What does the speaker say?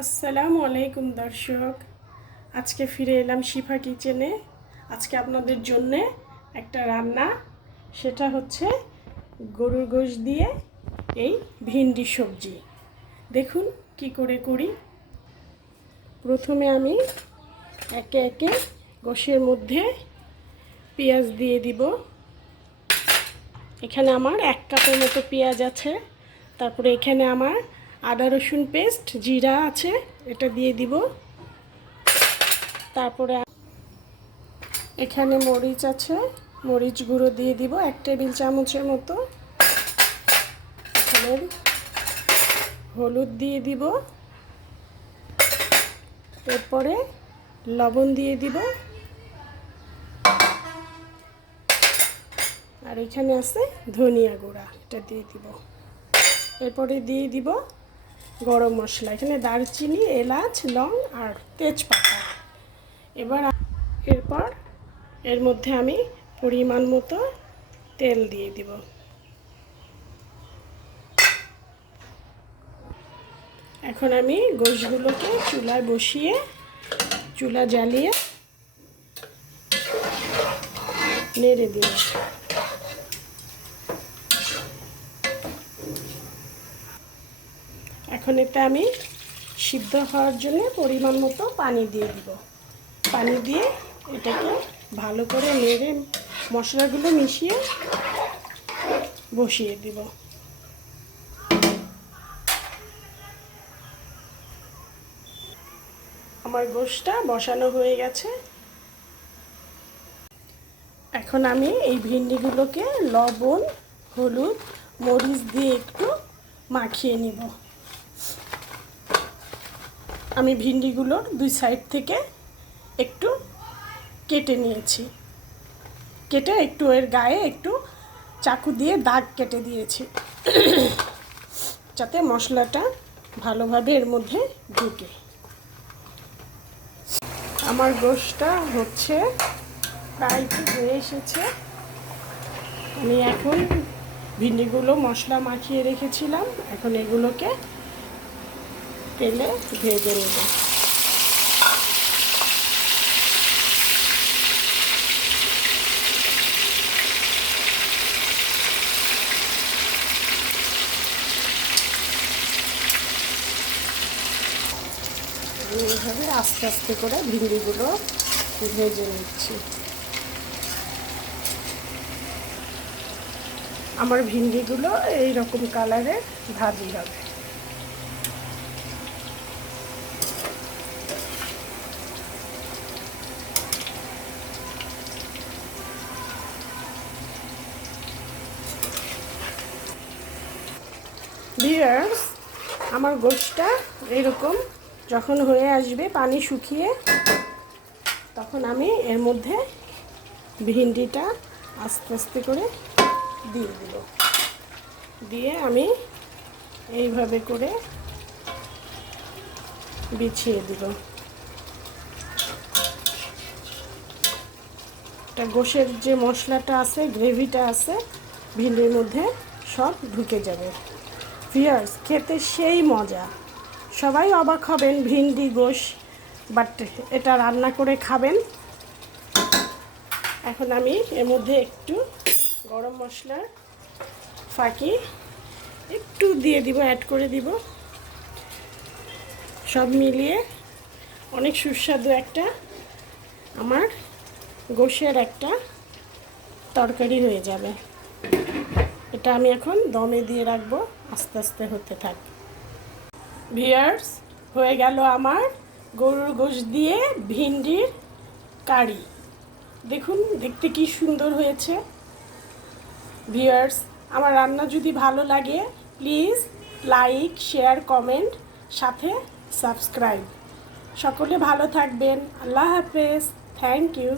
আসসালামু আলাইকুম দর্শক, আজকে ফিরে এলাম শিফা কিচেনে। আজকে আপনাদের জন্যে একটা রান্না, সেটা হচ্ছে গরুর গোশত দিয়ে এই ভিন্ডি সবজি। দেখুন কি করে করি। প্রথমে আমি একে একে গোশের মধ্যে পেঁয়াজ দিয়ে দিব। এখানে আমার 1 কাপের মতো পেঁয়াজ আছে। তারপরে এখানে আমার আদা রসুন পেস্ট, জিরা আছে, এটা দিয়ে দিব। তারপরে এখানে মরিচ আছে, মরিচ গুঁড়ো দিয়ে দিব 1 টেবিল চামচের মতো। এখানে হলুদ দিয়ে দিব, এরপরে লবণ দিয়ে দিব, আর এখানে আছে ধনিয়া গুঁড়া, এটা দিয়ে দিব। এরপরে দিয়ে দিব গরম মশলা, এখানে দারচিনি, এলাচ, লং আর তেজপাতা। এরপর এর মধ্যে আমি পরিমাণ মতো তেল দিয়ে দিব। এখন আমি গোশতগুলোকে চুলায় বসিয়ে, চুলা জ্বালিয়ে নেড়ে দিব। এখন এতে আমি সিদ্ধ হওয়ার জন্য পরিমাণ মতো পানি দিয়ে দিব। পানি দিয়ে এটাকে ভালো করে নেড়ে মশলাগুলো মিশিয়ে বসিয়ে দিব। আমার গোশতটা বসানো হয়ে গেছে। এখন আমি এই ভিন্ডিগুলোকে লবণ, হলুদ, মরিচ দিয়ে একটু মাখিয়ে নিব। আমি ভিন্ডিগুলোর 2 সাইড থেকে একটু কেটে নিয়েছি। কেটে একটু এর গায়ে একটু চাকু দিয়ে দাগ কেটে দিয়েছি, যাতে মশলাটা ভালোভাবে এর মধ্যে ঢুকে। আমার গোশতটা হচ্ছে প্রায় হয়ে এসেছে। আমি এখন ভিন্ডিগুলো মশলা মাখিয়ে রেখেছিলাম, এখন এগুলোকে তেলে ভেজে নেব। এইভাবে আস্তে আস্তে করে ভিন্ডিগুলো ভেজে নিচ্ছি। আমার ভিন্ডিগুলো এই রকম কালারের ভাজি হবে। ভিউয়ার্স, আমার গোশতটা এরকম যখন হয়ে আসবে, পানি শুকিয়ে, তখন আমি এর মধ্যে ভিন্ডিটা আস্তে আস্তে করে দিয়ে দেব। দিয়ে আমি এইভাবে করে বিছিয়ে দেব। এটা গোশের যে মশলাটা আছে, গ্রেভিটা আছে, ভিন্ডির মধ্যে সব ঢুকে যাবে। ভিউয়ার্স, খেতে সেই মজা। সবাই অবাক হবেন ভিন্ডি গোশ, বাট এটা রান্না করে খাবেন। এখন আমি এর মধ্যে একটু গরম মশলার ফাঁকি একটু দিয়ে দিব, অ্যাড করে দিব। সব মিলিয়ে অনেক সুস্বাদু একটা আমার গোশের একটা তরকারি হয়ে যাবে। এটা আমি এখন দমে দিয়ে রাখবো, আস্তে আস্তে হতে থাক। ভিউয়ার্স, হয়ে গেল আমার গরুর গোশত দিয়ে ভিন্ডির কারি। দেখুন দেখতে কি সুন্দর হয়েছে। ভিউয়ার্স, আমার রান্না যদি ভালো লাগে, প্লিজ লাইক, শেয়ার, কমেন্ট, সাথে সাবস্ক্রাইব। সকলে ভালো থাকবেন। আল্লাহ হাফেজ। Thank you.